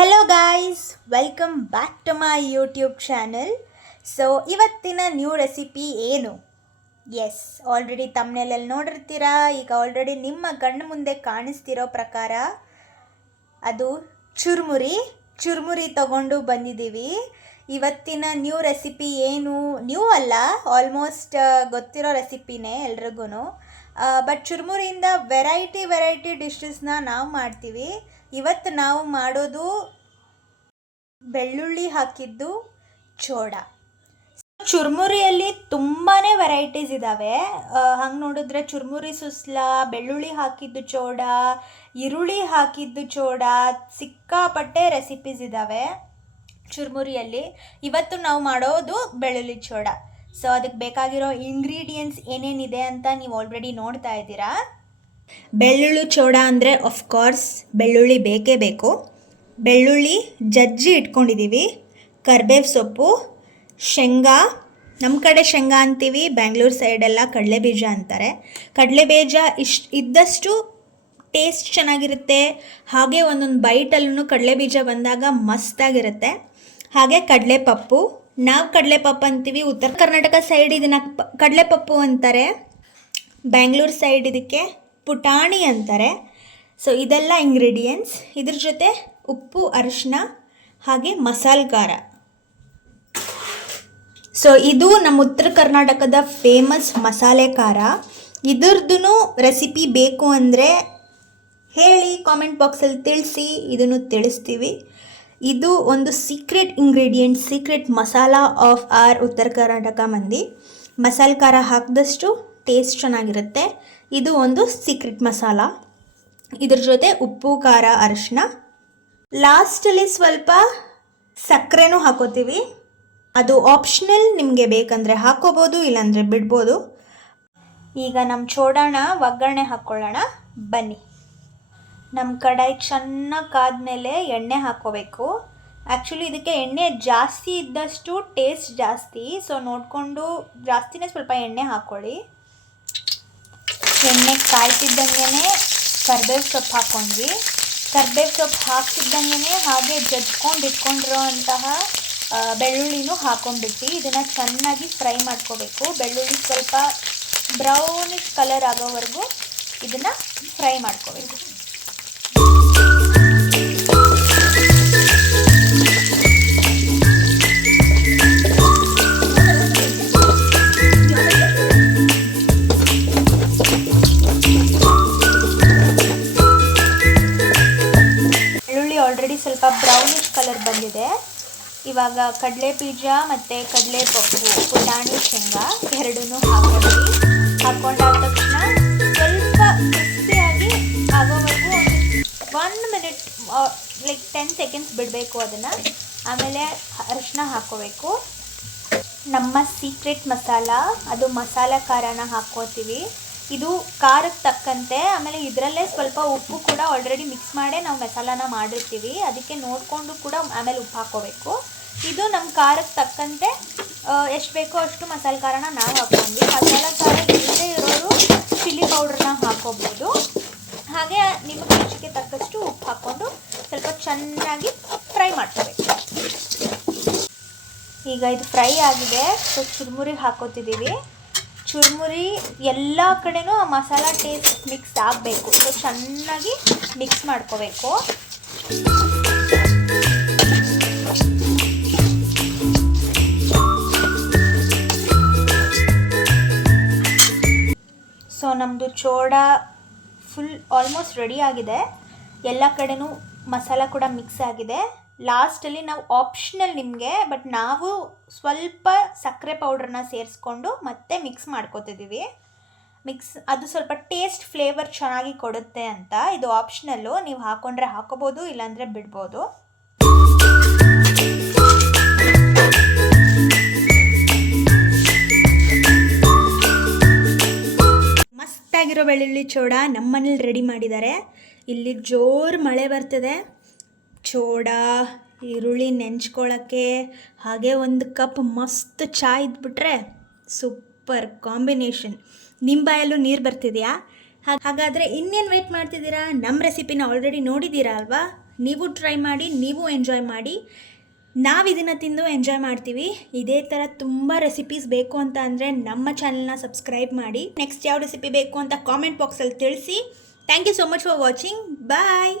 Hello guys, welcome back to my YouTube channel. So ಇವತ್ತಿನ new recipe ಏನು? Yes, already ತಮ್ಮನೇಲಲ್ಲಿ ನೋಡಿರ್ತೀರಾ. ಈಗ ಆಲ್ರೆಡಿ ನಿಮ್ಮ ಕಣ್ಣು ಮುಂದೆ ಕಾಣಿಸ್ತಿರೋ ಪ್ರಕಾರ ಅದು ಚುರುಮುರಿ ತಗೊಂಡು ಬಂದಿದ್ದೀವಿ. ಇವತ್ತಿನ ನ್ಯೂ ರೆಸಿಪಿ ಏನು? ನ್ಯೂ ಅಲ್ಲ, ಆಲ್ಮೋಸ್ಟ್ ಗೊತ್ತಿರೋ ರೆಸಿಪಿನೇ ಎಲ್ರಿಗೂ. ಬಟ್ ಚುರುಮುರಿಯಿಂದ ವೆರೈಟಿ ಡಿಶಸ್ನ ನಾವು ಮಾಡ್ತೀವಿ. ಇವತ್ತು ನಾವು ಮಾಡೋದು ಬೆಳ್ಳುಳ್ಳಿ ಹಾಕಿದ್ದು ಚೋಡ. ಚುರುಮುರಿಯಲ್ಲಿ ತುಂಬಾ ವೆರೈಟೀಸ್ ಇದ್ದಾವೆ. ಹಂಗೆ ನೋಡಿದ್ರೆ ಚುರುಮುರಿ ಸುಸ್ಲ, ಬೆಳ್ಳುಳ್ಳಿ ಹಾಕಿದ್ದು ಚೋಡ, ಈರುಳ್ಳಿ ಹಾಕಿದ್ದು ಚೋಡ, ಸಿಕ್ಕಾಪಟ್ಟೆ ರೆಸಿಪೀಸ್ ಇದ್ದಾವೆ ಚುರುಮುರಿಯಲ್ಲಿ. ಇವತ್ತು ನಾವು ಮಾಡೋದು ಬೆಳ್ಳುಳ್ಳಿ ಚೋಡ. ಸೊ ಅದಕ್ಕೆ ಬೇಕಾಗಿರೋ ಇಂಗ್ರೀಡಿಯೆಂಟ್ಸ್ ಏನೇನಿದೆ ಅಂತ ನೀವು ಆಲ್ರೆಡಿ ನೋಡ್ತಾ ಇದ್ದೀರಾ. ಬೆಳ್ಳುಳ್ಳಿ ಚೋಡ ಅಂದರೆ ಆಫ್ಕೋರ್ಸ್ ಬೆಳ್ಳುಳ್ಳಿ ಬೇಕೇ ಬೇಕು. ಬೆಳ್ಳುಳ್ಳಿ ಜಜ್ಜಿ ಇಟ್ಕೊಂಡಿದ್ದೀವಿ, ಕರ್ಬೇವು ಸೊಪ್ಪು, ಶೇಂಗಾ, ನಮ್ಮ ಕಡೆ ಶೇಂಗಾ ಅಂತೀವಿ, ಬ್ಯಾಂಗ್ಳೂರು ಸೈಡೆಲ್ಲ ಕಡಲೆಬೀಜ ಅಂತಾರೆ. ಕಡಲೆಬೀಜ ಇದ್ದಷ್ಟು ಟೇಸ್ಟ್ ಚೆನ್ನಾಗಿರುತ್ತೆ. ಹಾಗೆ ಒಂದೊಂದು ಬೈಟಲ್ಲೂ ಕಡಲೆಬೀಜ ಬಂದಾಗ ಮಸ್ತಾಗಿರುತ್ತೆ. ಹಾಗೆ ಕಡಲೆಪಪ್ಪು, ನಾವು ಕಡಲೆಪಪ್ಪು ಅಂತೀವಿ. ಉತ್ತರ ಕರ್ನಾಟಕ ಸೈಡ್ ಇದನ್ನು ಕಡಲೆಪಪ್ಪು ಅಂತಾರೆ, ಬ್ಯಾಂಗ್ಳೂರು ಸೈಡ್ ಇದಕ್ಕೆ ಪುಟಾಣಿ ಅಂತಾರೆ. ಸೊ ಇದೆಲ್ಲ ಇಂಗ್ರೀಡಿಯೆಂಟ್ಸ್. ಇದ್ರ ಜೊತೆ ಉಪ್ಪು, ಅರಿಶಿನ, ಹಾಗೆ ಮಸಾಲೆ ಖಾರ. ಸೊ ಇದು ನಮ್ಮ ಉತ್ತರ ಕರ್ನಾಟಕದ ಫೇಮಸ್ ಮಸಾಲೆ ಖಾರ. ಇದ್ರದ್ದು ರೆಸಿಪಿ ಬೇಕು ಅಂದರೆ ಹೇಳಿ, ಕಾಮೆಂಟ್ ಬಾಕ್ಸಲ್ಲಿ ತಿಳಿಸಿ, ಇದನ್ನು ತಿಳಿಸ್ತೀವಿ. ಇದು ಒಂದು secret ingredient, secret masala of our Uttara Karnataka ಮಂದಿ. ಮಸಾಲೆ ಖಾರ ಹಾಕಿದಷ್ಟು ಟೇಸ್ಟ್ ಚೆನ್ನಾಗಿರುತ್ತೆ. ಇದು ಒಂದು ಸೀಕ್ರೆಟ್ ಮಸಾಲ. ಇದ್ರ ಜೊತೆ ಉಪ್ಪು, ಖಾರ, ಅರಿಶಿನ, ಲಾಸ್ಟಲ್ಲಿ ಸ್ವಲ್ಪ ಸಕ್ಕರೆನೂ ಹಾಕೋತೀವಿ. ಅದು ಆಪ್ಷನಲ್, ನಿಮಗೆ ಬೇಕಂದರೆ ಹಾಕೋಬೋದು, ಇಲ್ಲಾಂದರೆ ಬಿಡ್ಬೋದು. ಈಗ ನಮ್ಮ ಚೋಡಾನ ಒಗ್ಗರಣೆ ಹಾಕ್ಕೊಳ್ಳೋಣ ಬನ್ನಿ. ನಮ್ಮ ಕಡಾಯಿ ಚೆನ್ನಾಗಿ ಕಾದ್ಮೇಲೆ ಎಣ್ಣೆ ಹಾಕ್ಕೋಬೇಕು. ಆ್ಯಕ್ಚುಲಿ ಇದಕ್ಕೆ ಎಣ್ಣೆ ಜಾಸ್ತಿ ಇದ್ದಷ್ಟು ಟೇಸ್ಟ್ ಜಾಸ್ತಿ. ಸೊ ನೋಡಿಕೊಂಡು ಜಾಸ್ತಿನೇ ಸ್ವಲ್ಪ ಎಣ್ಣೆ ಹಾಕ್ಕೊಳ್ಳಿ. ಎಣ್ಣೆ ಕಾಯ್ತಿದ್ದಂಗೆ ಕರ್ಬೇವು ಸೊಪ್ಪು ಹಾಕ್ಕೊಂಡ್ವಿ. ಕರ್ಬೇವು ಸೊಪ್ಪು ಹಾಕ್ತಿದ್ದಂಗೆ ಹಾಗೆ ಜಜ್ಕೊಂಡು ಇಟ್ಕೊಂಡಿರೋ ಅಂತಹ ಬೆಳ್ಳುಳ್ಳಿನೂ ಹಾಕ್ಕೊಂಡ್ಬಿಟ್ಟು ಇದನ್ನು ಚೆನ್ನಾಗಿ ಫ್ರೈ ಮಾಡ್ಕೋಬೇಕು. ಬೆಳ್ಳುಳ್ಳಿ ಸ್ವಲ್ಪ ಬ್ರೌನಿಶ್ ಕಲರ್ ಆಗೋವರೆಗೂ ಇದನ್ನು ಫ್ರೈ ಮಾಡ್ಕೋಬೇಕು. ಆಲ್ರೆಡಿ ಸ್ವಲ್ಪ ಬ್ರೌನಿಶ್ ಕಲರ್ ಬಂದಿದೆ. ಇವಾಗ ಕಡಲೆ ಬೀಜ ಮತ್ತು ಕಡಲೆಪಪ್ಪು, ಪುಟಾಣಿ, ಶೇಂಗಾ ಎರಡನ್ನೂ ಹಾಕ್ಕೊಂಡಾದ ತಕ್ಷಣ ಸ್ವಲ್ಪ ಕ್ರಿಸ್ಪಿಯಾಗಿ ಆಗೋವರೆಗೂ ಒಂದು 1 ಮಿನಿಟ್ ಲೈಕ್ 10 ಸೆಕೆಂಡ್ಸ್ ಬಿಡಬೇಕು ಅದನ್ನು. ಆಮೇಲೆ ಅರಿಶಿನ ಹಾಕ್ಕೋಬೇಕು. ನಮ್ಮ ಸೀಕ್ರೆಟ್ ಮಸಾಲ, ಅದು ಮಸಾಲ ಖಾರನ ಹಾಕ್ಕೋತೀವಿ. ಇದು ಖಾರಕ್ಕೆ ತಕ್ಕಂತೆ. ಆಮೇಲೆ ಇದರಲ್ಲೇ ಸ್ವಲ್ಪ ಉಪ್ಪು ಕೂಡ ಆಲ್ರೆಡಿ ಮಿಕ್ಸ್ ಮಾಡೇ ನಾವು ಮಸಾಲಾನ ಮಾಡಿರ್ತೀವಿ, ಅದಕ್ಕೆ ನೋಡಿಕೊಂಡು ಕೂಡ ಆಮೇಲೆ ಉಪ್ಪು ಹಾಕ್ಕೋಬೇಕು. ಇದು ನಮ್ಮ ಖಾರಕ್ಕೆ ತಕ್ಕಂತೆ ಎಷ್ಟು ಬೇಕೋ ಅಷ್ಟು ಮಸಾಲೆ ಖಾರನ ನಾವು ಹಾಕ್ಕೊಂಡ್ವಿ. ಮಸಾಲೆ ಖಾರ ಇಲ್ಲದೇ ಇರೋರು ಚಿಲ್ಲಿ ಪೌಡ್ರನ್ನ ಹಾಕ್ಕೋಬೋದು. ಹಾಗೆ ನಿಮಗೆ ರುಚಿಗೆ ತಕ್ಕಷ್ಟು ಉಪ್ಪು ಹಾಕ್ಕೊಂಡು ಸ್ವಲ್ಪ ಚೆನ್ನಾಗಿ ಫ್ರೈ ಮಾಡ್ಕೋಬೇಕು. ಈಗ ಇದು ಫ್ರೈ ಆಗಿದೆ. ಸೊ ಚುರುಮುರಿ ಹಾಕ್ಕೋತಿದ್ದೀವಿ. ಚುರುಮುರಿ ಎಲ್ಲ ಕಡೆನೂ ಆ ಮಸಾಲ ಟೇಸ್ಟ್ ಮಿಕ್ಸ್ ಆಗಬೇಕು. ಸೊ ಚೆನ್ನಾಗಿ ಮಿಕ್ಸ್ ಮಾಡ್ಕೋಬೇಕು. ಸೊ ನಮ್ಮದು ಚೋಡ ಫುಲ್ ಆಲ್ಮೋಸ್ಟ್ ರೆಡಿ ಆಗಿದೆ. ಎಲ್ಲ ಕಡೆನೂ ಮಸಾಲ ಕೂಡ ಮಿಕ್ಸ್ ಆಗಿದೆ. ಲಾಸ್ಟಲ್ಲಿ ನಾವು ಆಪ್ಷನಲ್ ನಿಮಗೆ, ಬಟ್ ನಾವು ಸ್ವಲ್ಪ ಸಕ್ಕರೆ ಪೌಡ್ರನ್ನ ಸೇರಿಸ್ಕೊಂಡು ಮತ್ತೆ ಮಿಕ್ಸ್ ಮಾಡ್ಕೋತಿದ್ದೀವಿ. ಅದು ಸ್ವಲ್ಪ ಟೇಸ್ಟ್ ಫ್ಲೇವರ್ ಚೆನ್ನಾಗಿ ಕೊಡುತ್ತೆ ಅಂತ. ಇದು ಆಪ್ಷನಲ್ಲು, ನೀವು ಹಾಕ್ಕೊಂಡ್ರೆ ಹಾಕೋಬೋದು, ಇಲ್ಲಾಂದರೆ ಬಿಡ್ಬೋದು. ಮಸ್ತಾಗಿರೋ ಬೆಳ್ಳುಳ್ಳಿ ಚೋಡ ನಮ್ಮನೇಲಿ ರೆಡಿ ಮಾಡಿದ್ದಾರೆ. ಇಲ್ಲಿ ಜೋರು ಮಳೆ ಬರ್ತಿದೆ. ಚೋಡ, ಈರುಳ್ಳಿ ನೆಂಚ್ಕೊಳ್ಳೋಕ್ಕೆ, ಹಾಗೆ ಒಂದು ಕಪ್ ಮಸ್ತ್ ಚಹಾ ಇದ್ಬಿಟ್ರೆ ಸೂಪರ್ ಕಾಂಬಿನೇಷನ್. ನಿಮ್ಮ ಬಾಯಲ್ಲೂ ನೀರು ಬರ್ತಿದೆಯಾ? ಹಾಗಾದರೆ ಇನ್ನೇನು ವೆಯ್ಟ್ ಮಾಡ್ತಿದ್ದೀರಾ? ನಮ್ಮ ರೆಸಿಪಿನ ಆಲ್ರೆಡಿ ನೋಡಿದ್ದೀರಾ ಅಲ್ವಾ? ನೀವು ಟ್ರೈ ಮಾಡಿ, ನೀವು ಎಂಜಾಯ್ ಮಾಡಿ. ನಾವು ಇದನ್ನು ತಿಂದು ಎಂಜಾಯ್ ಮಾಡ್ತೀವಿ. ಇದೇ ಥರ ತುಂಬ ರೆಸಿಪೀಸ್ ಬೇಕು ಅಂತ ಅಂದರೆ ನಮ್ಮ ಚಾನಲ್ನ ಸಬ್ಸ್ಕ್ರೈಬ್ ಮಾಡಿ. ನೆಕ್ಸ್ಟ್ ಯಾವ ರೆಸಿಪಿ ಬೇಕು ಅಂತ ಕಾಮೆಂಟ್ ಬಾಕ್ಸಲ್ಲಿ ತಿಳಿಸಿ. Thank you so much for watching. Bye.